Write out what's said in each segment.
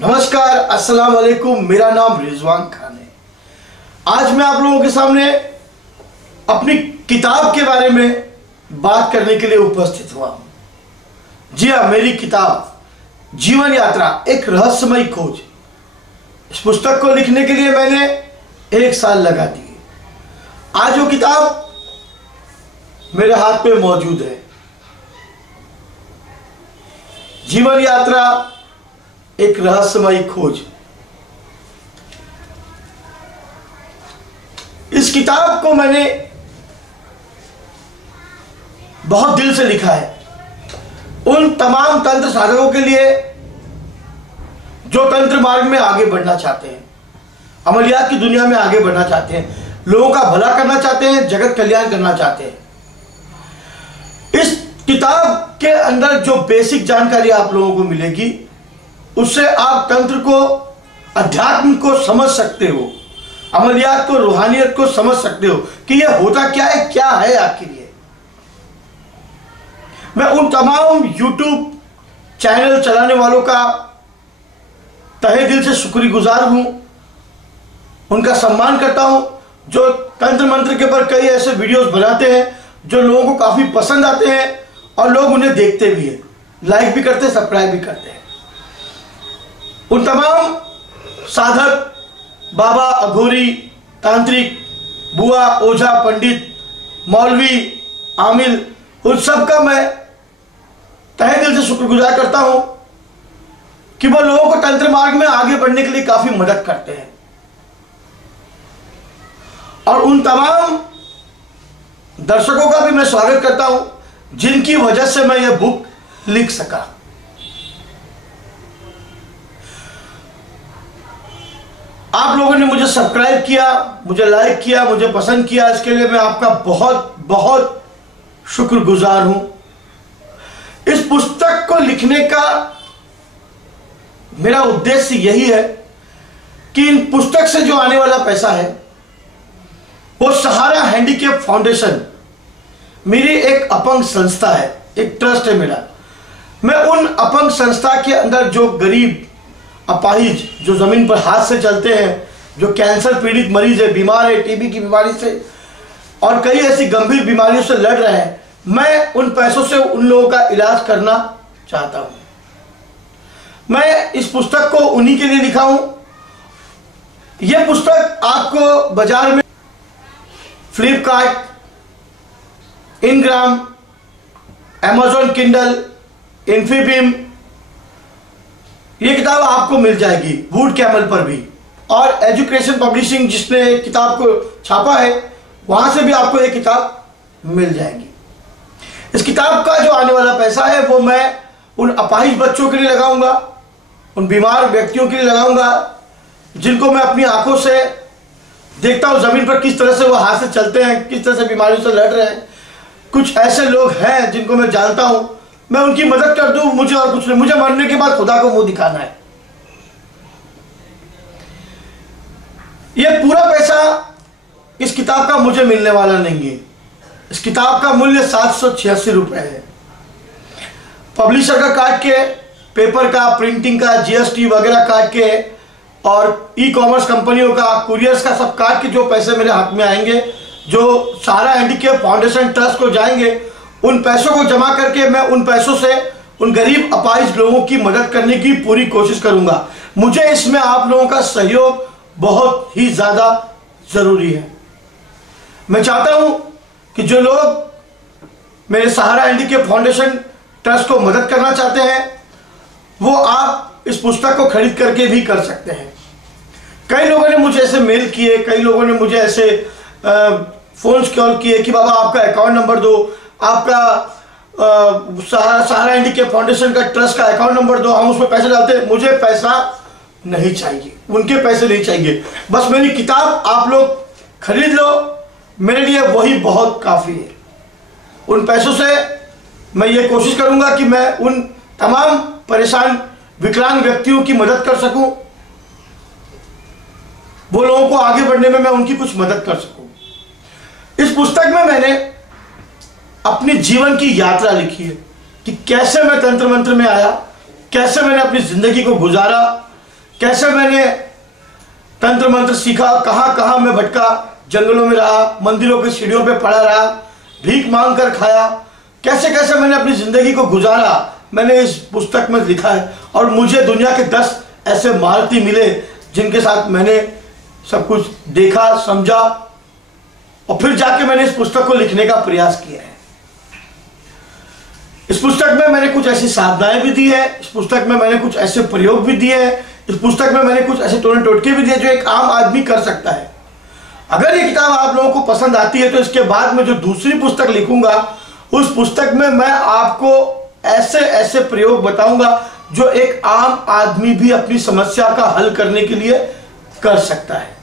नमस्कार, अस्सलाम वालेकुम। मेरा नाम रिजवान खान है। आज मैं आप लोगों के सामने अपनी किताब के बारे में बात करने के लिए उपस्थित हुआ हूं। जी हाँ, मेरी किताब जीवन यात्रा एक रहस्यमयी खोज। इस पुस्तक को लिखने के लिए मैंने 1 साल लगा दिए। आज वो किताब मेरे हाथ पे मौजूद है। जीवन यात्रा एक रहस्यमयी खोज। इस किताब को मैंने बहुत दिल से लिखा है उन तमाम तंत्र साधकों के लिए जो तंत्र मार्ग में आगे बढ़ना चाहते हैं, अमलियात की दुनिया में आगे बढ़ना चाहते हैं, लोगों का भला करना चाहते हैं, जगत कल्याण करना चाहते हैं। इस किताब के अंदर जो बेसिक जानकारी आप लोगों को मिलेगी उससे आप तंत्र को, अध्यात्म को समझ सकते हो, अमलियात को, रूहानियत को समझ सकते हो कि यह होता क्या है आखिर ये। मैं उन तमाम YouTube चैनल चलाने वालों का तहे दिल से शुक्रगुजार हूं, उनका सम्मान करता हूं, जो तंत्र मंत्र के ऊपर कई ऐसे वीडियोस बनाते हैं जो लोगों को काफी पसंद आते हैं और लोग उन्हें देखते भी हैं, लाइक भी करते हैं, सब्सक्राइब भी करते हैं। उन तमाम साधक, बाबा, अघोरी, तांत्रिक, बुआ, ओझा, पंडित, मौलवी, आमिल, उन सब का मैं तहे दिल से शुक्रगुजार करता हूं कि वो लोगों को तंत्र मार्ग में आगे बढ़ने के लिए काफी मदद करते हैं। और उन तमाम दर्शकों का भी मैं स्वागत करता हूं जिनकी वजह से मैं यह बुक लिख सका। आप लोगों ने मुझे सब्सक्राइब किया, मुझे लाइक किया, मुझे पसंद किया, इसके लिए मैं आपका बहुत बहुत शुक्रगुजार हूं। इस पुस्तक को लिखने का मेरा उद्देश्य यही है कि इन पुस्तक से जो आने वाला पैसा है वो सहारा हैंडीकैप फाउंडेशन, मेरी एक अपंग संस्था है, एक ट्रस्ट है मेरा। मैं उन अपंग संस्था के अंदर जो गरीब, अपाहिज, जो जमीन पर हाथ से चलते हैं, जो कैंसर पीड़ित मरीज है, बीमार है, टीबी की बीमारी से और कई ऐसी गंभीर बीमारियों से लड़ रहे हैं, मैं उन पैसों से उन लोगों का इलाज करना चाहता हूं। मैं इस पुस्तक को उन्हीं के लिए लिखा हूं। यह पुस्तक आपको बाजार में Flipkart, Ingram, Amazon Kindle, Infibeam, ये किताब आपको मिल जाएगी, वुड कैमल पर भी, और एजुकेशन पब्लिशिंग जिसने किताब को छापा है वहां से भी आपको ये किताब मिल जाएगी। इस किताब का जो आने वाला पैसा है वो मैं उन अपाहिज बच्चों के लिए लगाऊंगा, उन बीमार व्यक्तियों के लिए लगाऊंगा जिनको मैं अपनी आंखों से देखता हूं जमीन पर किस तरह से वो हाथ से चलते हैं, किस तरह से बीमारियों से लड़ रहे हैं। कुछ ऐसे लोग हैं जिनको मैं जानता हूं, मैं उनकी मदद कर दूं, मुझे और कुछ नहीं, मुझे मरने के बाद खुदा को मुंह दिखाना है। यह पूरा पैसा इस किताब का मुझे मिलने वाला नहीं है। इस किताब का मूल्य 786 रुपए है। पब्लिशर का काट के, पेपर का, प्रिंटिंग का, जीएसटी वगैरह काट के और ई कॉमर्स कंपनियों का, कुरियर्स का सब काट के जो पैसे मेरे हाथ में आएंगे, जो सहारा हैंडीकैप फाउंडेशन ट्रस्ट को जाएंगे, उन पैसों को जमा करके मैं उन पैसों से उन गरीब अपाहिज लोगों की मदद करने की पूरी कोशिश करूंगा। मुझे इसमें आप लोगों का सहयोग बहुत ही ज्यादा जरूरी है। मैं चाहता हूं कि जो लोग मेरे सहारा हैंडीकैप फाउंडेशन ट्रस्ट को मदद करना चाहते हैं वो आप इस पुस्तक को खरीद करके भी कर सकते हैं। कई लोगों ने मुझे ऐसे मेल किए, कई लोगों ने मुझे ऐसे फोन कॉल किए कि बाबा आपका अकाउंट नंबर दो, आपका सहारा हैंडीकैप फाउंडेशन का ट्रस्ट का अकाउंट नंबर दो, हम उसमें पैसे डालते हैं। मुझे पैसा नहीं चाहिए, उनके पैसे नहीं चाहिए, बस मेरी किताब आप लोग खरीद लो, मेरे लिए वही बहुत काफी है। उन पैसों से मैं ये कोशिश करूंगा कि मैं उन तमाम परेशान विकलांग व्यक्तियों की मदद कर सकूं, वो लोगों को आगे बढ़ने में मैं उनकी कुछ मदद कर सकूं। इस पुस्तक में मैंने अपने जीवन की यात्रा लिखी है कि कैसे मैं तंत्र मंत्र में आया, कैसे मैंने अपनी जिंदगी को गुजारा, कैसे मैंने तंत्र मंत्र सीखा, कहां कहां मैं भटका, जंगलों में रहा, मंदिरों की सीढ़ियों पे पड़ा रहा, भीख मांग कर खाया, कैसे कैसे मैंने अपनी जिंदगी को गुजारा, मैंने इस पुस्तक में लिखा है। और मुझे दुनिया के 10 ऐसे महारथी मिले जिनके साथ मैंने सब कुछ देखा, समझा, और फिर जाके मैंने इस पुस्तक को लिखने का प्रयास किया है। इस पुस्तक में मैंने कुछ ऐसी साधनाएं भी दी है, इस पुस्तक में मैंने कुछ ऐसे प्रयोग भी दिए हैं, इस पुस्तक में मैंने कुछ ऐसे टोने टोटके भी दिए जो एक आम आदमी कर सकता है। अगर ये किताब आप लोगों को पसंद आती है तो इसके बाद में जो दूसरी पुस्तक लिखूंगा उस पुस्तक में मैं आपको ऐसे ऐसे प्रयोग बताऊंगा जो एक आम आदमी भी अपनी समस्या का हल करने के लिए कर सकता है।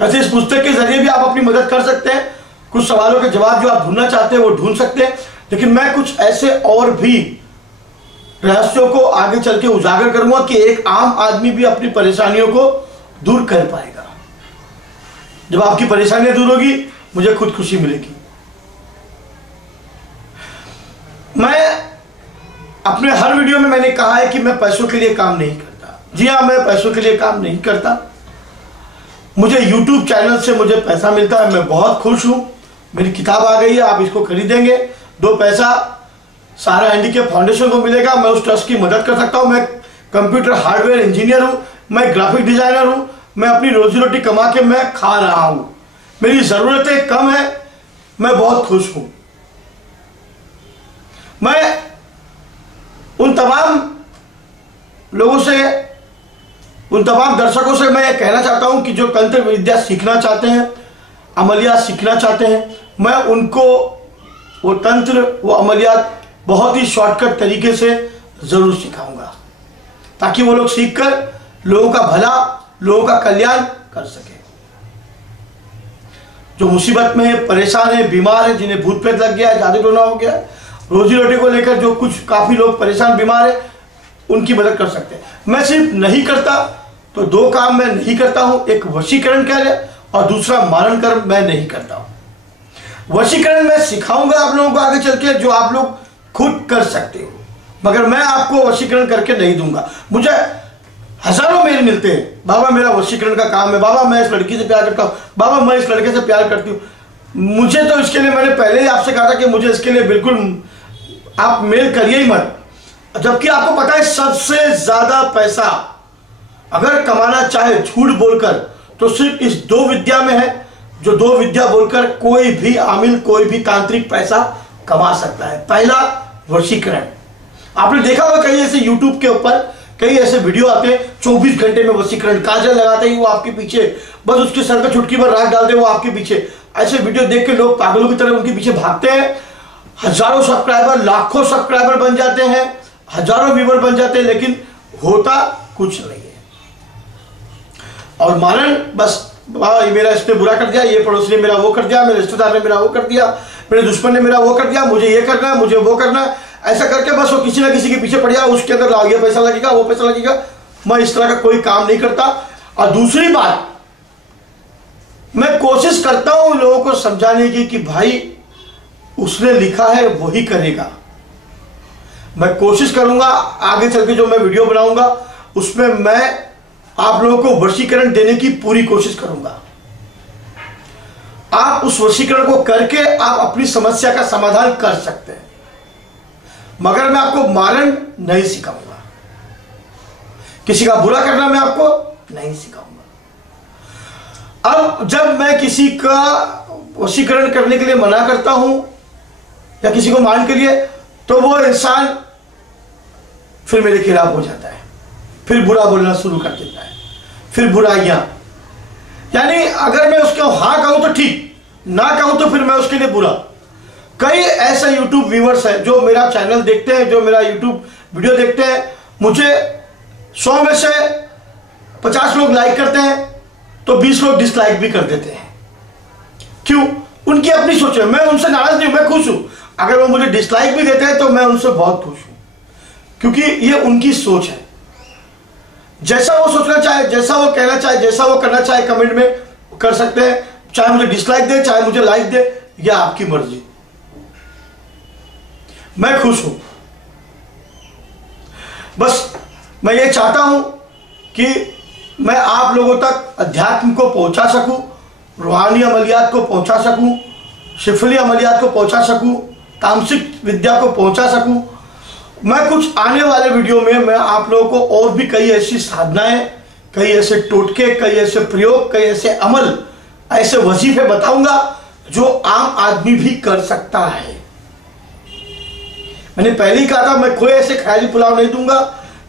वैसे इस पुस्तक के जरिए भी आप अपनी मदद कर सकते हैं, कुछ सवालों के जवाब जो आप ढूंढना चाहते हैं वो ढूंढ सकते हैं, लेकिन मैं कुछ ऐसे और भी रहस्यों को आगे चल के उजागर करूंगा कि एक आम आदमी भी अपनी परेशानियों को दूर कर पाएगा। जब आपकी परेशानियां दूर होगी मुझे खुद खुशी मिलेगी। मैं अपने हर वीडियो में मैंने कहा है कि मैं पैसों के लिए काम नहीं करता। जी हाँ, मैं पैसों के लिए काम नहीं करता। मुझे YouTube चैनल से मुझे पैसा मिलता है, मैं बहुत खुश हूं। मेरी किताब आ गई है, आप इसको खरीदेंगे, 2 पैसा सहारा हैंडीकैप फाउंडेशन को मिलेगा। मैं उस ट्रस्ट की मदद कर सकता हूं। मैं कंप्यूटर हार्डवेयर इंजीनियर हूं, मैं ग्राफिक डिजाइनर हूं, मैं अपनी रोजी रोटी कमा के मैं खा रहा हूं, मेरी जरूरतें कम है, मैं बहुत खुश हूं। मैं उन तमाम लोगों से, उन तमाम दर्शकों से मैं कहना चाहता हूं कि जो तंत्र विद्या सीखना चाहते हैं, अमलियात सीखना चाहते हैं, मैं उनको वो तंत्र, वो अमलियात बहुत ही शॉर्टकट तरीके से जरूर सिखाऊंगा ताकि वो लोग सीखकर लोगों का भला, लोगों का कल्याण कर सके। जो मुसीबत में है, परेशान है, बीमार है, जिन्हें भूत प्रेत लग गया है, जादू टोना हो गया है, रोजी रोटी को लेकर जो कुछ काफी लोग परेशान बीमार है, उनकी मदद कर सकते हैं। मैं सिर्फ नहीं करता तो 2 काम मैं नहीं करता हूं, एक वशीकरण कार्य और दूसरा मारण कर्म मैं नहीं करता हूं। वशीकरण मैं सिखाऊंगा आप लोगों को आगे चल के जो आप लोग खुद कर सकते हो, मगर मैं आपको वशीकरण करके नहीं दूंगा। मुझे हजारों मेल मिलते हैं, बाबा मेरा वशीकरण का काम है, बाबा मैं इस लड़की से प्यार करता हूं, बाबा मैं इस लड़के से प्यार करती हूं। मुझे तो इसके लिए, मैंने पहले ही आपसे कहा था कि मुझे इसके लिए बिल्कुल आप मेल करिए ही मत, जबकि आपको पता है सबसे ज्यादा पैसा अगर कमाना चाहे झूठ बोलकर तो सिर्फ इस 2 विद्या में है, जो 2 विद्या बोलकर कोई भी आमिल, कोई भी तांत्रिक पैसा कमा सकता है। पहला वशीकरण। आपने देखा होगा कई ऐसे YouTube के ऊपर कई ऐसे वीडियो आते हैं, 24 घंटे में वशीकरण, काजल लगाते ही वो आपके पीछे, बस उसके सर पे चुटकी पर राख डालते वो आपके पीछे। ऐसे वीडियो देख के लोग पागलों की तरह उनके पीछे भागते हैं। हजारों सब्सक्राइबर, लाखों सब्सक्राइबर बन जाते हैं, हजारों व्यूवर बन जाते हैं, लेकिन होता कुछ नहीं है। और मारण, बस ये मेरा इसने बुरा कर दिया, ये पड़ोसी ने मेरा वो कर दिया, मेरे रिश्तेदार ने मेरा वो कर दिया, मेरे दुश्मन ने मेरा वो कर दिया, मुझे ये करना है, मुझे वो करना है, ऐसा करके बस वो किसी ना किसी के पीछे पड़ गया, उसके अंदर ये पैसा लगेगा, वो पैसा लगेगा। मैं इस तरह का कोई काम नहीं करता। और दूसरी बात, मैं कोशिश करता हूं लोगों को समझाने की कि भाई उसने लिखा है वही करेगा। मैं कोशिश करूंगा आगे चल के जो मैं वीडियो बनाऊंगा उसमें मैं आप लोगों को वशीकरण देने की पूरी कोशिश करूंगा। आप उस वशीकरण को करके आप अपनी समस्या का समाधान कर सकते हैं, मगर मैं आपको मारण नहीं सिखाऊंगा, किसी का बुरा करना मैं आपको नहीं सिखाऊंगा। अब जब मैं किसी का वशीकरण करने के लिए मना करता हूं या किसी को मारने के लिए, तो वो इंसान फिर मेरे खिलाफ हो जाता है, फिर बुरा बोलना शुरू कर देता है, फिर बुराइयां। यानी अगर मैं उसको हाँ कहूं तो ठीक, ना कहूं तो फिर मैं उसके लिए बुरा। कई ऐसे YouTube व्यूअर्स हैं जो मेरा चैनल देखते हैं, जो मेरा YouTube वीडियो देखते हैं, मुझे 100 में से 50 लोग लाइक करते हैं तो 20 लोग डिसलाइक भी कर देते हैं। क्यों? उनकी अपनी सोच है। मैं उनसे नाराज नहीं हूं, मैं खुश हूं। अगर वो मुझे डिसलाइक भी देते हैं तो मैं उनसे बहुत खुश हूं, क्योंकि ये उनकी सोच है। जैसा वो सोचना चाहे, जैसा वो कहना चाहे, जैसा वो करना चाहे, कमेंट में कर सकते हैं। चाहे मुझे डिसलाइक दे, चाहे मुझे लाइक दे, यह आपकी मर्जी। मैं खुश हूं। बस मैं ये चाहता हूं कि मैं आप लोगों तक अध्यात्म को पहुंचा सकूं, रूहानी अमलियात को पहुंचा सकूं, शिफली अमलियात को पहुंचा सकूं, तामसिक विद्या को पहुंचा सकूं। मैं कुछ आने वाले वीडियो में मैं आप लोगों को और भी कई ऐसी साधनाएं, कई ऐसे टोटके, कई ऐसे प्रयोग, कई ऐसे अमल, ऐसे वजीफे बताऊंगा जो आम आदमी भी कर सकता है। मैंने पहले ही कहा था मैं कोई ऐसे ख्याली पुलाव नहीं दूंगा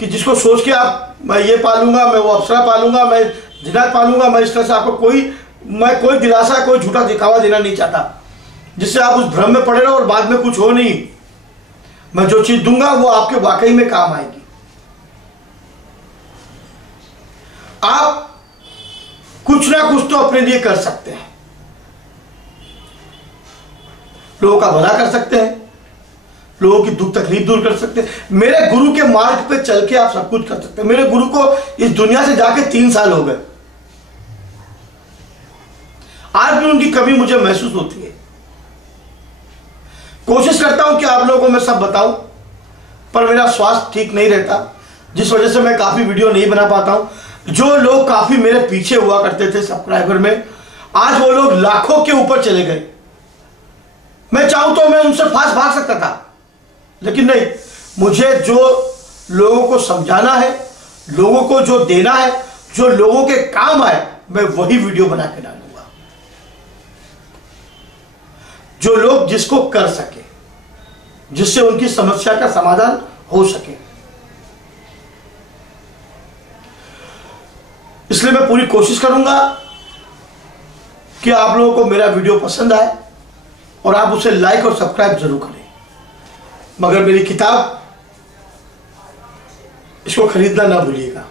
कि जिसको सोच के आप मैं ये पालूंगा, मैं वो अप्सरा पालूंगा, मैं जिन्नात पालूंगा। मैं इस तरह से आपको कोई दिलासा, कोई झूठा दिखावा देना नहीं चाहता जिससे आप उस भ्रम में पड़े रहो और बाद में कुछ हो नहीं। मैं जो चीज दूंगा वो आपके वाकई में काम आएगी। आप कुछ ना कुछ तो अपने लिए कर सकते हैं, लोगों का भला कर सकते हैं, लोगों की दुख तकलीफ दूर कर सकते हैं। मेरे गुरु के मार्ग पे चल के आप सब कुछ कर सकते हैं। मेरे गुरु को इस दुनिया से जाके 3 साल हो गए, आज भी उनकी कमी मुझे महसूस होती है। कोशिश करता हूं कि आप लोगों को मैं सब बताऊं, पर मेरा स्वास्थ्य ठीक नहीं रहता, जिस वजह से मैं काफी वीडियो नहीं बना पाता हूं। जो लोग काफी मेरे पीछे हुआ करते थे सब्सक्राइबर में, आज वो लोग लाखों के ऊपर चले गए। मैं चाहूं तो मैं उनसे फास्ट भाग सकता था, लेकिन नहीं, मुझे जो लोगों को समझाना है, लोगों को जो देना है, जो लोगों के काम आए, मैं वही वीडियो बना के डालूंगा जो लोग जिसको कर सके, जिससे उनकी समस्या का समाधान हो सके। इसलिए मैं पूरी कोशिश करूंगा कि आप लोगों को मेरा वीडियो पसंद आए और आप उसे लाइक और सब्सक्राइब जरूर करें। मगर मेरी किताब, इसको खरीदना ना भूलिएगा।